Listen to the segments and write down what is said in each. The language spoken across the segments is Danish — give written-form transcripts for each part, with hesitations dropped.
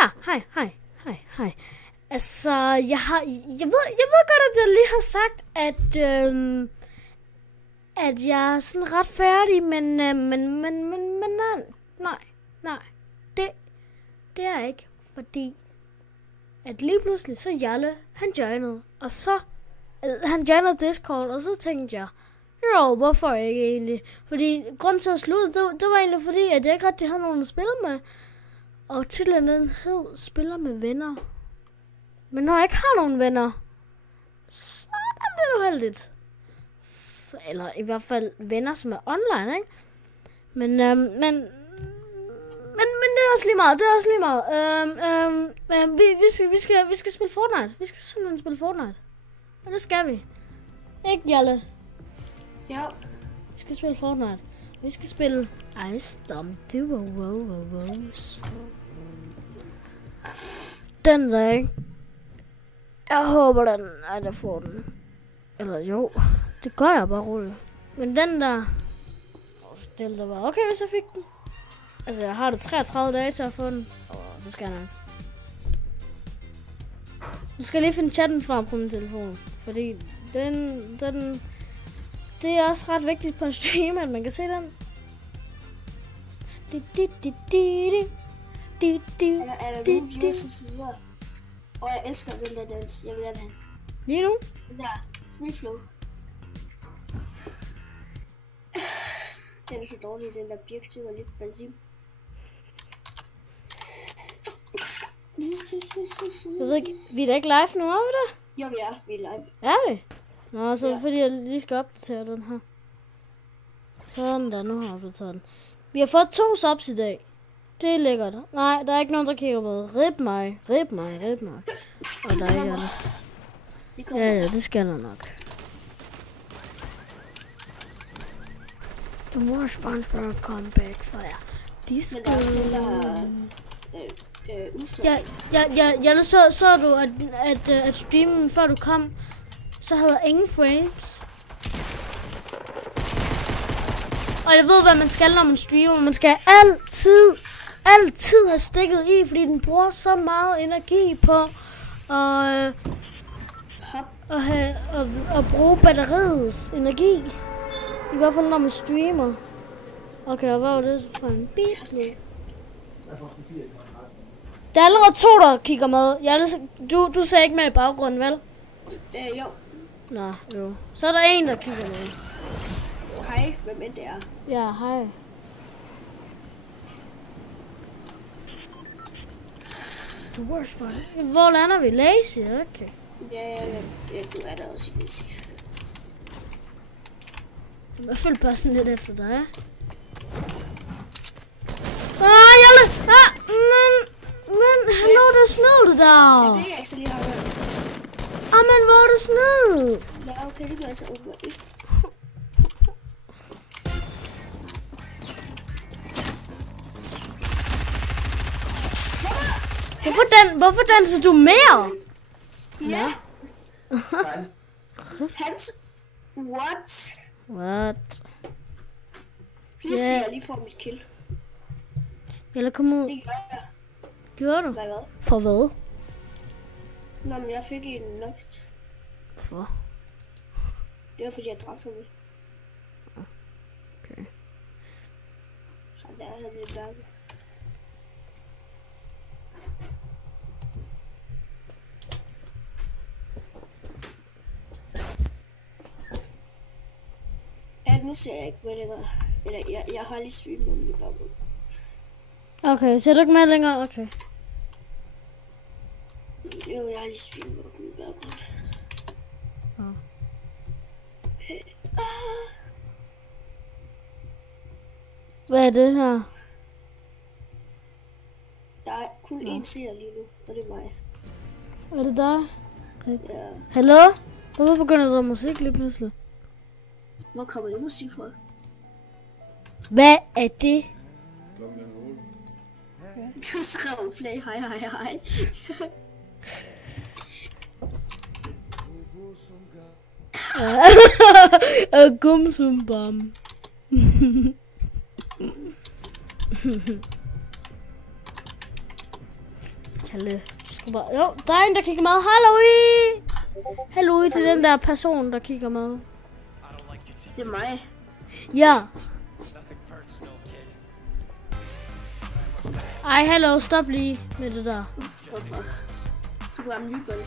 Ja, hej. Altså, jeg ved godt, at jeg lige har sagt, at jeg er sådan ret færdig, men nej. Det er jeg ikke, fordi at lige pludselig så Jalle, han joinede, og så han joinede Discord, og så tænkte jeg, jo, hvorfor ikke egentlig? Fordi grunden til at slutte, det var egentlig fordi, at jeg ikke rigtig havde nogen at spille med. Og titlen den hed Spiller med venner. Men når jeg ikke har nogen venner, så er det lidt uheldigt. Eller i hvert fald venner, som er online, ikke? Men det er også lige meget. Vi skal spille Fortnite. Vi skal simpelthen spille Fortnite. Og det skal vi. Ikke, Jalle? Ja. Vi skal spille Fortnite. Vi skal spille Ice Storm Duo. Den der, ikke? Jeg håber, at jeg får den. Eller jo, det gør jeg bare roligt. Men den der... Stil der var. Okay, hvis jeg fik den. Altså, jeg har det 33 dage til at få den. Så skal jeg nok. Nu skal jeg lige finde chatten frem på min telefon. Fordi den... Det er også ret vigtigt på en stream, at man kan se den. Er der nogen views og så videre? Og jeg elsker den der dans. Jeg vil gerne have den. Lige nu? Den der free flow. Den er så dårlig, den der birksøg og lidt basim. Jeg ved ikke, vi er da ikke live nu, er vi da? Jo, vi er live. Er vi? Nå, så fordi jeg lige skal opdatere den her. Sådan der, nu har jeg opdateret den. Vi har fået 2 subs i dag. Det er lækkert. Nej, der er ikke nogen, der kigger på. Rip mig. Og der er ikke andet. Ja, det skal der nok. The more SpongeBob come back for jer. De skal... Men der er også nogen, der Ja, så du, at streamen, før du kom, så havde jeg ingen frames. Og jeg ved, hvad man skal, når man streamer. Man skal altid have stikket i, fordi den bruger så meget energi på at bruge batteriets energi. I hvert fald, når man streamer. Okay, og hvad var det for en bil? Der er allerede 2, der kigger med. Du ser ikke med i baggrunden, vel? Jo. Nå, jo. Så er der en, der kigger med. Hej, hvem end det er. Ja, hej. Hvor lander vi? Lazy? Okay. Ja, du er der også i Lazy. Jeg følger bare sådan lidt efter dig. Jalle! Men, hallo, der snød det der. Det er ikke så lige har hørt. Men hvor er det snød? Ja, okay, det bliver altså over ikke. Hvorfor danser du mere? Ja. Hans... What? Please se, jeg lige får mit kill. Eller kom ud. Det gør jeg. Gjorde du? Nej, hvad? For hvad? Nå, men jeg fik en nok. For? Det var fordi, jeg drak med. Okay. Der er lidt mærke. Ja, nu ser jeg ikke med længere. Eller jeg har lige streamet om det bare. Okay, ser du ikke med længere? Okay. Jo, jeg har lige streamet om det bare. Hvad er det her? Der er kun én seer lige nu, og det er mig. Er det dig? Ja. Hallo? Hvorfor begynder der musik lige pludselig? Hvor kommer det musik fra? Hvad er det? Du skrev flag, hej. Gum som bam. Kalle, du skulle bare... Jo, der er en, der kigger med. Hallo! Hallo til den der person, der kigger med. Det er mig. Ja. Ej, hallo, stop lige med det der. Hvorfor? Du kan være en ny bold.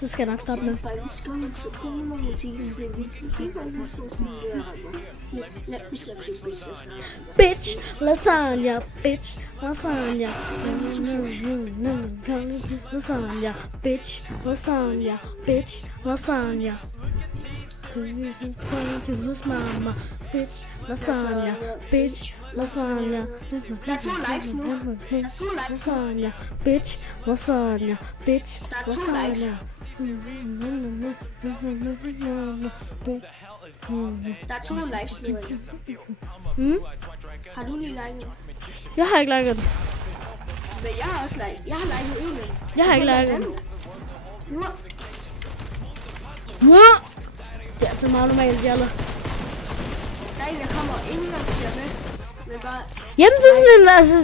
Så skal jeg nok stoppe med. Bitch, lasagna, bitch, lasagna, lasagna, bitch, lasagna, bitch, lasagna. To hos mama, bitch, lasagna, bitch, lasagna. Der er 2 likes nu. Der er 2 likes nu. Lasagna, bitch, lasagna, bitch, Der er 2 likes. Der er 2 likes nu. Har du lige liket? Jeg har ikke liket den. Men jeg har også liket. Jeg har liket en. Jeg har ikke liket den. Det er altså meget normalt, Jalle. Der er en, der kommer ingen gang siger med. Men bare... Jamen, det er sådan en, altså,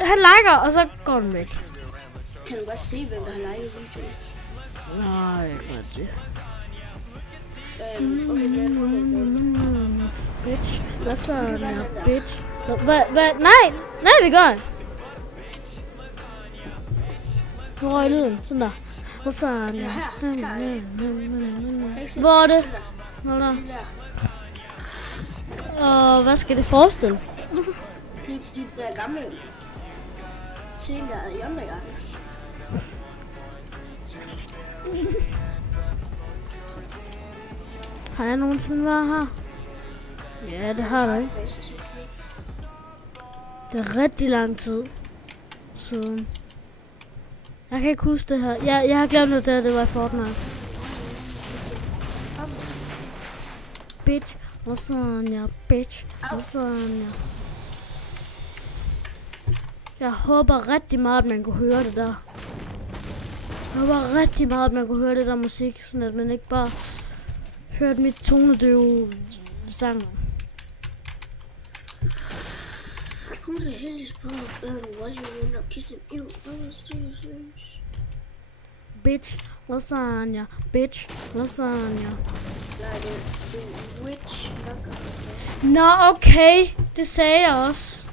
han liker, og så går den væk. Kan du godt se, hvem der har liket videoen? Nej, jeg kan godt se. Okay, det er Bitch, lasagna, bitch. Hvad? Nej, vi gør. Nu røg lyden, sådan der. Lasagna. Hvor er det? Hvor der? Og hvad skal det forestille? De der gamle ting, der er i undergarten. Har jeg nogensinde været her? Ja, det har jeg ikke. Det er rigtig lang tid siden. Jeg kan ikke huske det her. Jeg har glemt, at det var i Fortnite. Bitch, lasagna, bitch, lasagna. Jeg håber rigtig meget, at man kunne høre det der. Jeg håber rigtig meget, at man kunne høre det der musik, sådan at man ikke bare hørte mit tonedøve sang. Who's the hell is Bob? Why you end up kissing you? Bitch, lasagna, bitch, lasagna. Nej, det er witch. Nå, okay. Det sagde jeg også.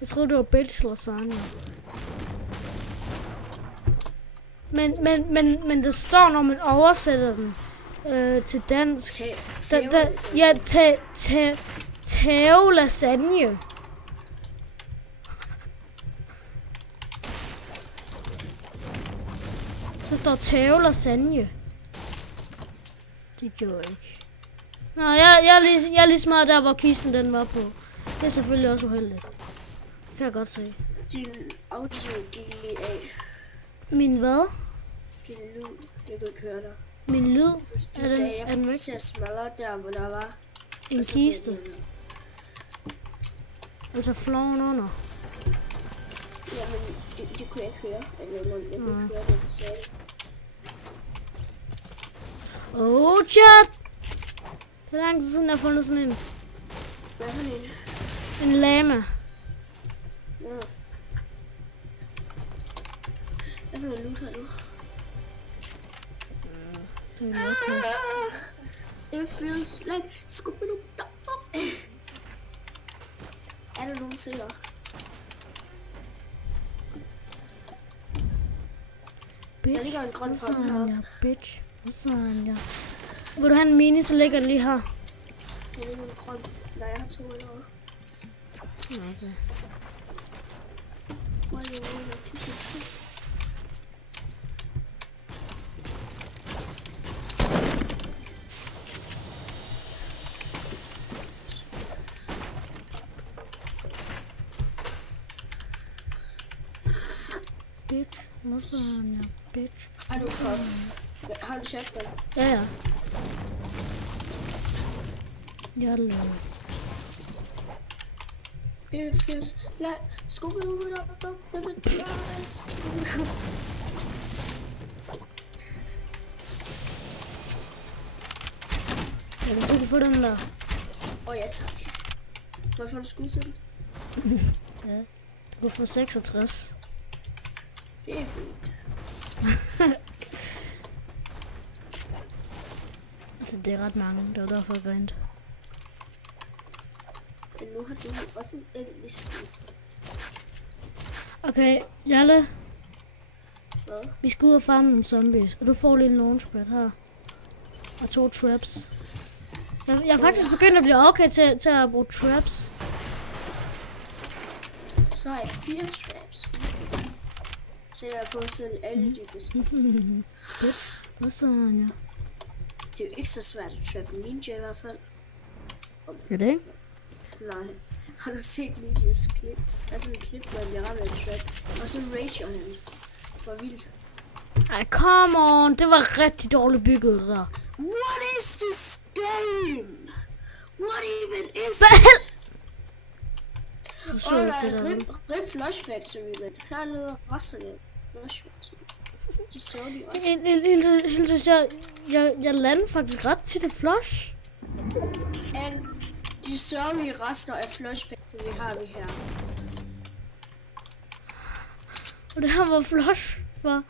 Jeg troede, det var bitch lasagna. Men det står, når man oversætter den til dansk. Ja, tæve lasagne. Der står tæve lasagne. Det gjorde jeg ikke. Nå, jeg er lige smadret der, hvor kisten den var på. Det er selvfølgelig også uheldigt. Det kan jeg godt se. Din audio gik lige af. Min hvad? Din lyd, jeg kunne ikke høre dig. Min lyd? Du sagde, jeg kunne se smadre der, hvor der var en kiste. Altså floven under. Jamen, det kunne jeg ikke høre. Eller jeg kunne ikke høre det, du sagde. Oh, chat! Det er lang tid siden, jeg har fundet sådan en. Hvad er det? En lama. Ja. Hvad for noget loot har du? Det er okay. It feels like Scooby-Doo. Er der nogen sikker? Der ligger en grøn frem heroppe. Bitch. Lasagna. Vil du have en mini, så ligger den lige her. Der ligger en grøn. Nej, jeg har 2 allerede. Okay. Hvor er det jo, jeg kan se det? Bitch, lasagna, bitch. Har du shotgun? Ja. Jeg laver. If like Scooby-Doo up the Du kan få den der. Ja, tak. Må jeg få en skud til? Ja, du kan få 66. Det er fint. Altså, det er ret mange. Det var derfor, jeg grinte. Men nu har du også en endelig skud. Okay, Jalle. Hvad? Vi skal ud og farme nogle zombies. Og du får lige en launchpad her. Og 2 traps. Jeg er faktisk begyndt at blive okay til at bruge traps. Så har jeg 4 traps. Så jeg får selv alle de bedste. Hvad så, Anja? Det er jo ikke så svært at trappe ninja i hvert fald. Er det ikke? Nej. Har du set Ninjas klip? Der er sådan en klip, hvor han bliver ramt af en trap. Og så rager han. Hvor vildt. Ej, come on. Det var rigtig dårligt bygget, så. What is this game? What even is Hvad? Du så der ikke det er der. Rip Flush Factory, men hernede resterne Flush Factory. De så de også. Hilses, jeg lander faktisk ret til det flush. And de sørgelige rester af Flush Factory har vi her. Og det her var flush var.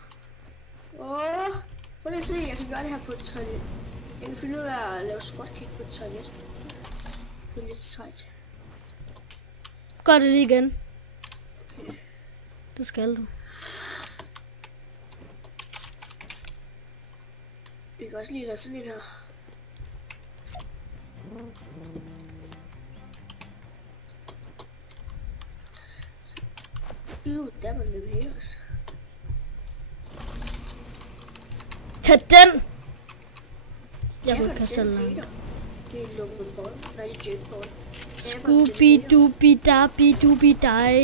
Prøv lige at se, jeg kan gøre det her på et toilet. Jeg kan finde ud af at lave squat-kick på et toilet. Det er lidt sejt. Gør det lige igen. Okay. Det skal du. Vi kan også lige lade sådan en her. Der var lidt mere også. Tag den! Jeg vil ikke selv lade. Det er Logan Paul. Nej, det er Jake Paul. Scooby-Dooby-Dabby-Dooby-Dej.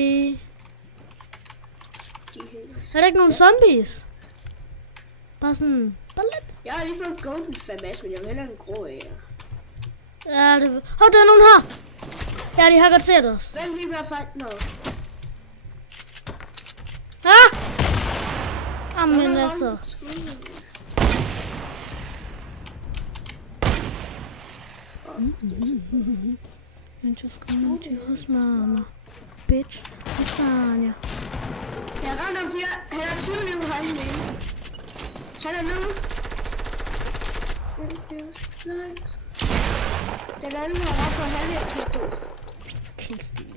Er der ikke nogen zombies? Bare sådan... Bare lidt. Jeg har lige fået en golden famas, men jeg vil hellere en grå af. Ja, det... Hov, der er nogen her! Ja, de har godt set os. Hvem lige bliver fight nå? Ah! Jamen altså. I'm just going to his mama. Bitch. Lasagna. Jeg render om 4. Han er 20 liv på handen inde. Han er nu. Den anden har ret for halvdelen på 2. Killstil.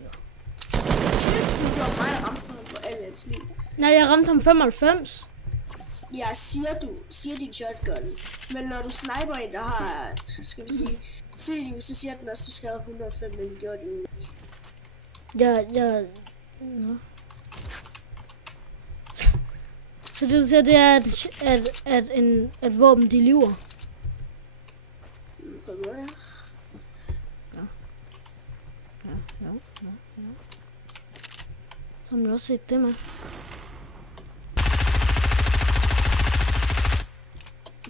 Killstil, det var mig, der ramte for ham på alle hans liv. Nej, jeg ramte ham 95. Ja, siger din shotgun. Men når du sniper en, der har, skal vi sige, CDU, så siger den også, du skal have 105, men gjorde det jo ikke. Nå. Så det du siger, det er, at våben, de lyver? På en måde, Ja. Så har man også set det med.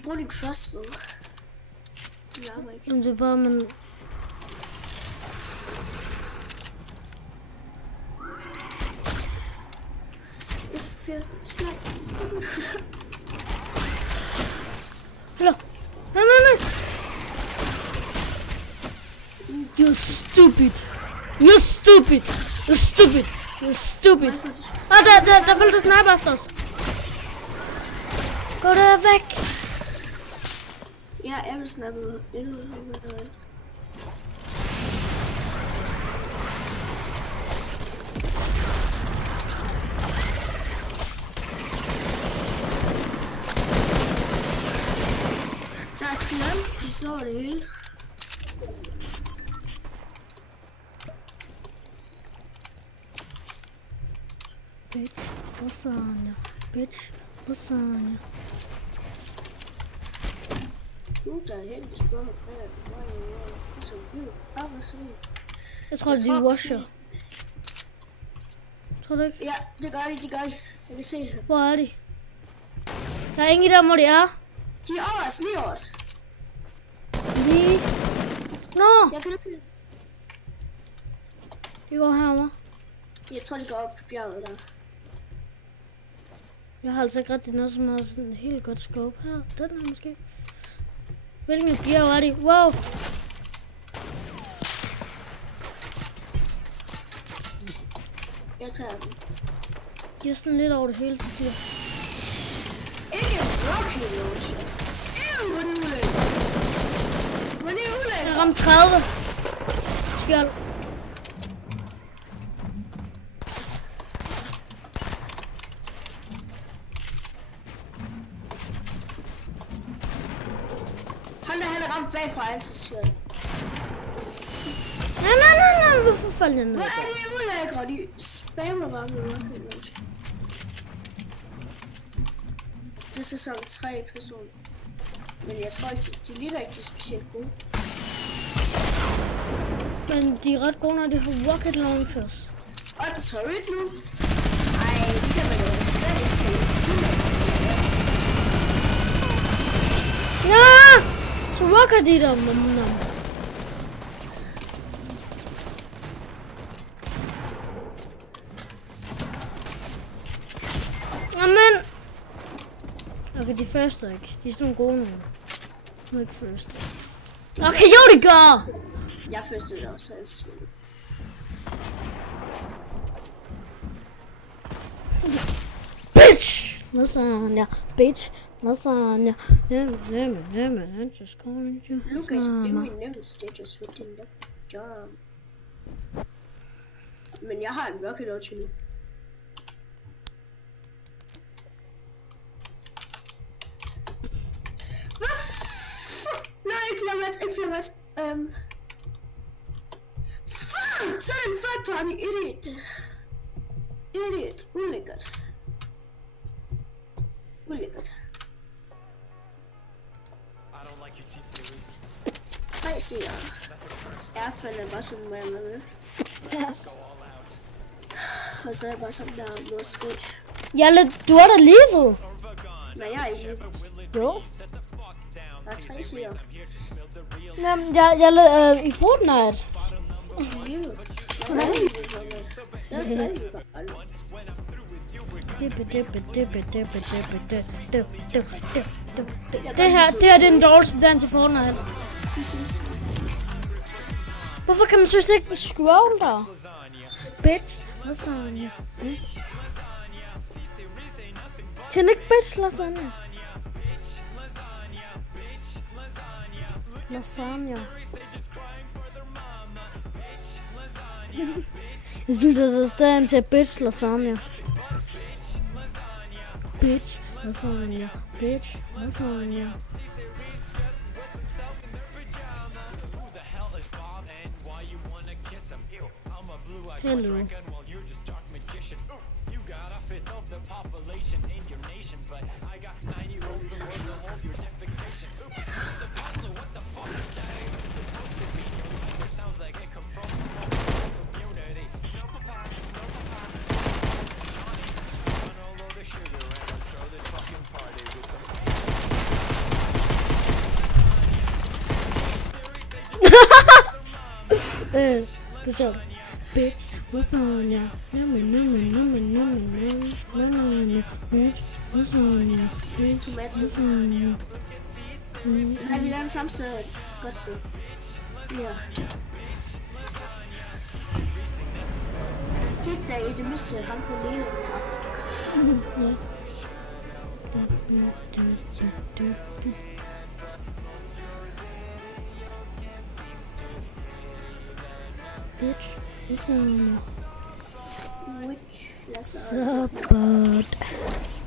Brug din crossbow. Det larmer ikke. Jamen det er bare, man... Slag. Hello. Nej. You're stupid. You're stupid. Der følger der sniper efter os. Gå der væk. Ja, jeg vil snappe ud. Der er slam, de så det hele. Bitch, lasagna. Bitch, lasagna. Der er helt spørgsmål. Jeg tror, det er washer. Tror du ikke? Ja, det gør de. Jeg kan se det. Hvor er de? Der er ingen der, hvor de er. De er over os, lige over os. Lige. Nå! Jeg kan ikke. Vi går herover. Jeg tror, de går op på bjerget der. Jeg har altså ikke rigtig noget som har sådan et helt godt scope her. Den her måske. Hvilken bjerg er de? Wow! Jeg tager den. De er sådan lidt over det hele. Ikke rocket launcher. Hvor er det ulækkert. Hvor er det ulækkert. Jeg ramte 30. Skjold. Han er ramt bagfra, altså skjold. Nej. Hvorfor faldt jeg ned? Hvor er det ulækkert. De spammer bare med rocket launcher. Det er sæson 3 personer. Men jeg tror ikke, de er lige rigtig specielt gode. Men de er ret gode, når de har rocket launchers. Og turret nu. Ej, det kan man jo slet ikke. Ja! Så rocker de der. Amen! Okay, de første ikke. De er sådan nogle gode nu. Nu ikke første. Okay, jo det gør! Jeg første det også helst. Bitch! Lasagna, bitch, lasagna. I'm just calling you Look at lasagna. my name status within the job. Men jeg har en rocket launcher nu. Nej, ikke flere mas. Så er det en third party idiot. Ulækkert. Tre siger. Airfan er bare sådan, hvor jeg med. Ja. Og så er jeg bare sådan der, måske. Jalle, du er der livet. Nej, jeg er ikke lige. Jo. Der er 3 siger. Jamen, Jalle, i Fortnite. Jeg er stadig Det her det er den dårligste dans i Fortnite. præcis. Hvorfor kan man synes det ikke scroll der? Bitch, lasagna. Kan ikke bitch lasagna? Lasagna. Jeg synes, det er stadig til bitch lasagna. Bitch lasagna. Bitch lasagna. Hello. Det er sjovt. Bitch, lasagna. Bitch, lasagna. Bitch, lasagna. Har vi lavet samme sted? Godt se. Ja. Fedt da i det mindste ham på den ene Ja. Bitch, lasagna. Which lasagna? Support.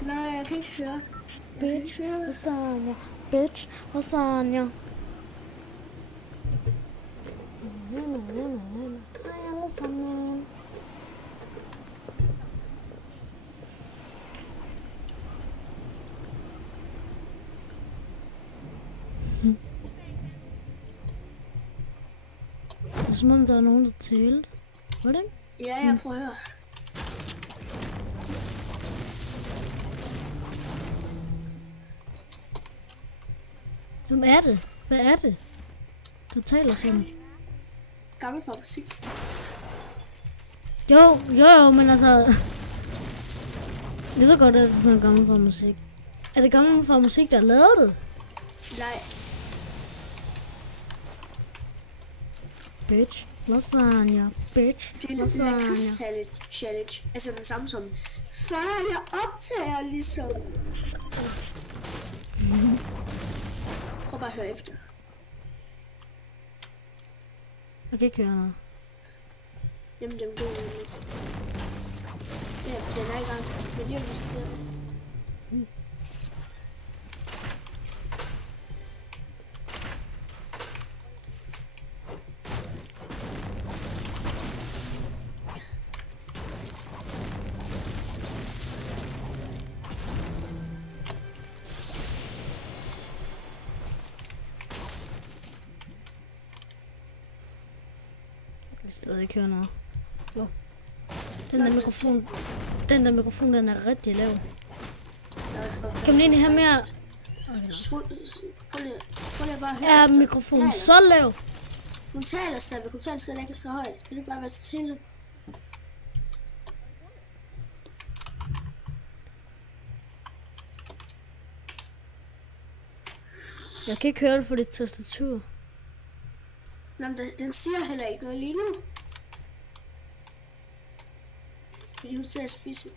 Nej, jeg kan ikke høre. Bitch, lasagna. Bitch, lasagna. Lasagna. Det er som om der er nogen, der talte. Var det ikke? Ja, jeg prøver. Hvem er det? Hvad er det? Der taler sådan. Gammel fra musik. Jo, men altså... Jeg ved godt, at det er sådan gammel fra musik. Er det gammel fra musik, der lavede det? Nej. Bitch. Lasagna. Bitch. Det er den der challenge. Altså den samme som... Far, jeg optager ligesom... Prøv bare at høre efter. Jeg kan ikke høre noget. Jamen, dem går lidt. Ja, den er i gang. Men lige om Jeg kan stadig ikke høre noget. Jo. Den der mikrofon, den er rigtig lav. Kan man egentlig have mere? Prøv lige bare at høre. Er mikrofonen så lav? Hun taler stadig ikke så højt. Kan du bare være så stille? Jeg kan ikke høre det for dit tastatur. Nå, men den siger heller ikke noget lige nu. Fordi hun sidder og spiser.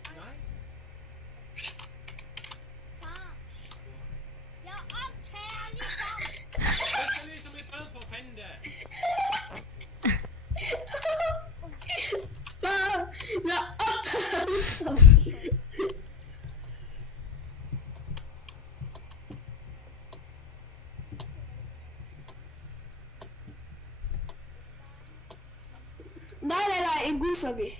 Far, jeg optager ligesom. Nej, en gudzombie.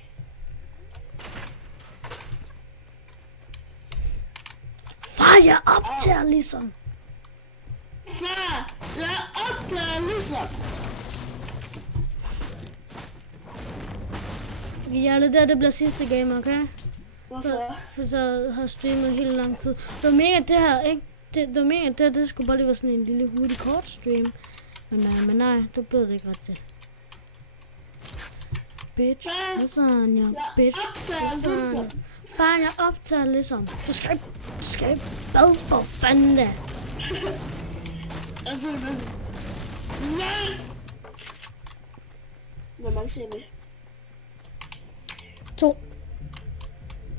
Far, jeg optager ligesom. Far, jeg optager ligesom. Ja, det bliver sidste game, okay? Hvorfor? For så har jeg streamet helt lang tid. Det var mega det her, ikke? Det var mega det skulle bare lige være sådan en lille hurtig kort stream. Men nej, det blev det ikke rigtigt. Bitch, lasagna, bitch, lasagna. Far, jeg optager ligesom. Du skal ikke hvad for fanden da? Og så er det bare sådan. Nej! Hvor mange ser med? 2.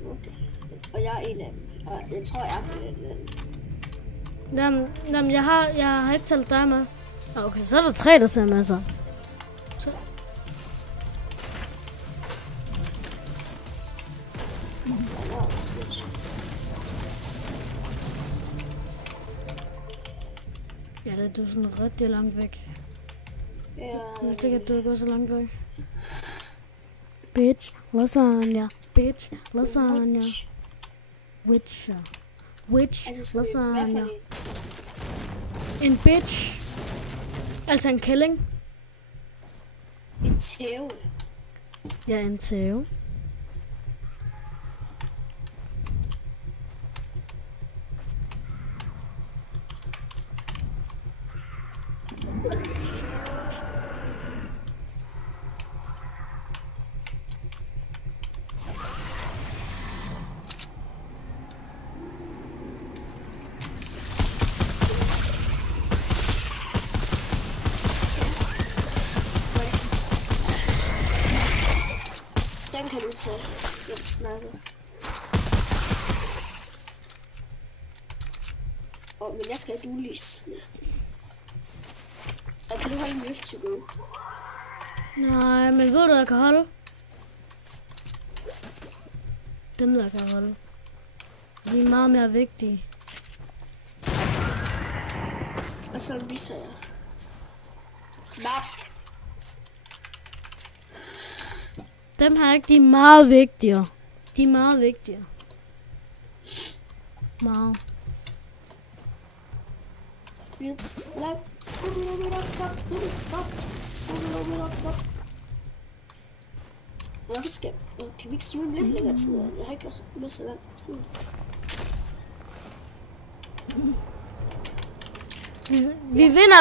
Okay. Og jeg er en af dem. Og jeg tror, jeg er for en af dem. Jamen, jeg har ikke talt dig med. Okay, så er der 3, der ser med så. Ja, det er sådan rigtig langt væk. Ja. Jeg vidste ikke, at du går så langt væk. Bitch, lasagna. Bitch, lasagna. Witch, Altså, lasagna. En bitch. Altså en kælling. En tæve. Ja, en tæve. Den kan du tage. Den snakker. Men jeg skal have duelis. Og kan du holde en lift to go? Nej, men ved du, jeg kan holde? Dem, der kan holde. De er meget mere vigtige. Og så viser jeg. Nej. Dem her ikke, de er meget vigtigere. De er meget vigtigere. Meget. Hvorfor skal... Kan vi ikke streame lidt længere tid? Jeg har ikke også med så lang tid.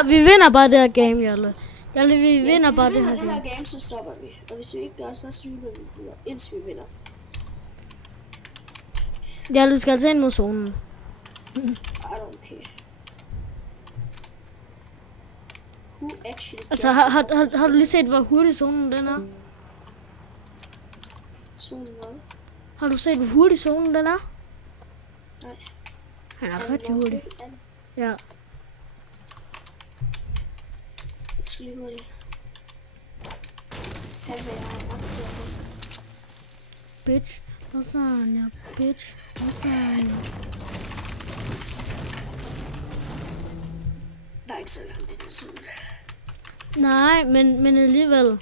Vi vinder bare det her game, Jolle. Vi vinder bare det her game. game. Game, så stopper vi. Og hvis vi ikke gør, så streamer vi videre, indtil vi vinder. Ja, du skal altså ind mod zonen. I don't care. Who actually Altså, har du lige set, hvor hurtig zonen den er? Zonen hvad? Har du set, hvor hurtig zonen den er? Nej. Han er rigtig hurtig. Ja. Jeg skal lige hurtigt. Han vil have ret til at gå. Bitch, lasagna, bitch, lasagna. Der er ikke så langt i den zone. Nej, men alligevel.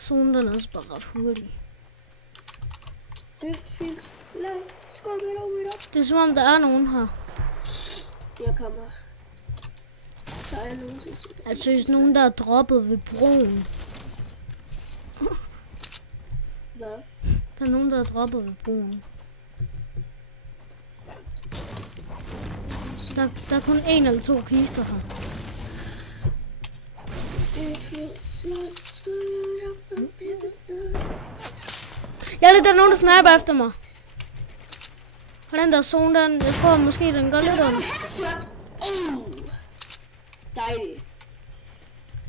Zonen den er også bare ret hurtig. Det feels like skummet over it up. Det er som om, der er nogen her. Jeg kommer. Der er nogen til. Altså, hvis nogen, der er droppet ved broen. Hvad? Der er nogen, der er droppet ved broen. Der er kun en eller to kister her. Det feels like skummet over it. Ja, der er nogen, der sniper efter mig. Og den der zone, jeg tror måske, den går lidt om. Headshot! Dejligt.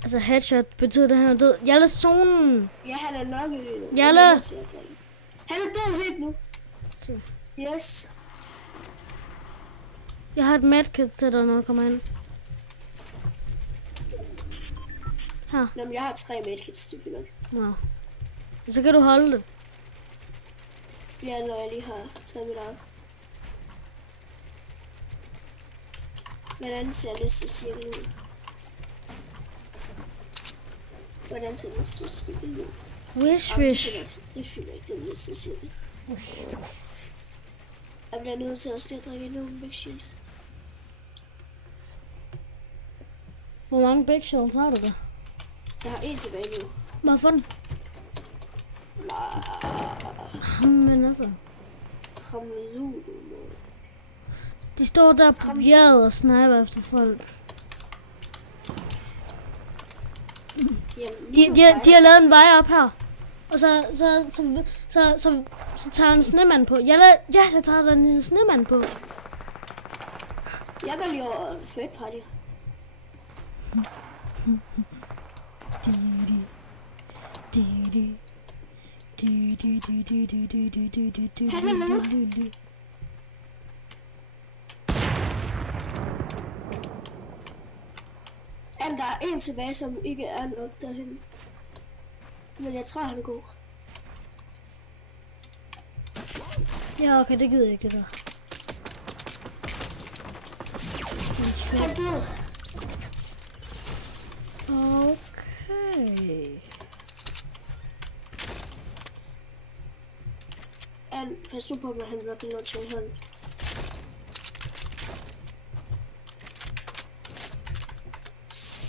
Altså, headshot betyder, det han er død. Jalle, zonen! Ja, han er nok i det. Jalle! Han er død helt nu. Okay. Yes. Jeg har et medkit til dig, når du kommer ind. Her. Nå, men jeg har 3 medkits til nok. Nå. Så kan du holde det. Ja, når jeg lige har taget mit eget. Hvordan ser næste cirkel ud? Hvordan ser næste cirkel ud? Wish. Det fylder ikke den næste cirkel. Jeg bliver nødt til at skal drikke endnu en big shit. Hvor mange big shots har du der? Jeg har en tilbage nu. Hvorfor den? Men altså. De står der på bjerget og sniper efter folk. De har lavet en vej op her. Og så tager en snemand på. Ja, der tager der en snemand på. Jeg går lige over third party. Der er en tilbage, som ikke er nok derhen. Men jeg tror, han er god. Ja, okay, det gider jeg ikke, det der. Han er død. Okay. Pas nu på, at han nok lige til hånden.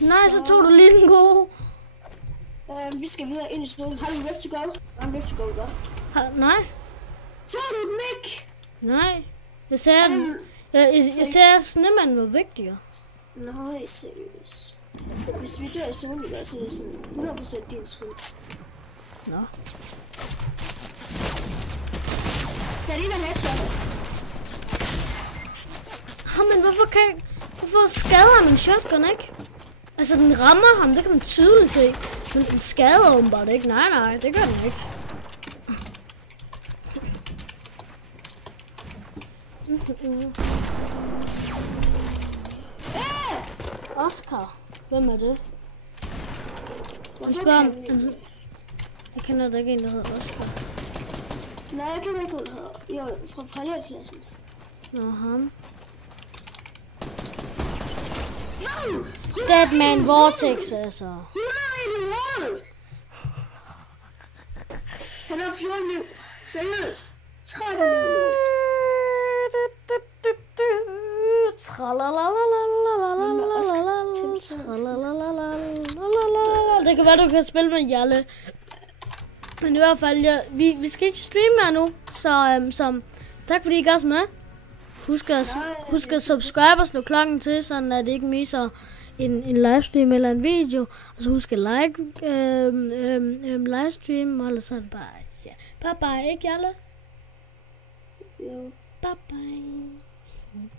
Nej, så tog du lige den gode. Vi skal videre ind i zonen. Har du rift to go? I'm rift to go, godt. Nej. Tog du den ikke? Nej. Jeg ser den. Jeg ser, at snemanden var vigtigere. Nej, seriøst. Hvis vi dør i zonen, så er det sådan 100% din skyld. Nå. Der er lige en headshot. Men hvorfor skader min shotgun ikke? Altså, den rammer ham, det kan man tydeligt se. Men den skader åbenbart ikke. Nej, det gør den ikke. Oscar. Hvem er det? Jeg kender da ikke en, der hedder Oscar. Nej, jeg kender ikke en, der hedder. Jo, fra parallelklassen. Nå, ham. Deadman Vortex, altså. 100 i det råd! Han har 14 liv. Seriøst. 13 liv nu. Det kan være, du kan spille med Jalle. Men i hvert fald, vi skal ikke streame mere nu. Så tak fordi I gav med. Husk at subscribe og slå klokken til, sådan at I ikke misser en livestream eller en video. Og så husk at like livestream, og så bare, ja. Bye bye, ikke Jalle? Jo. Bye bye.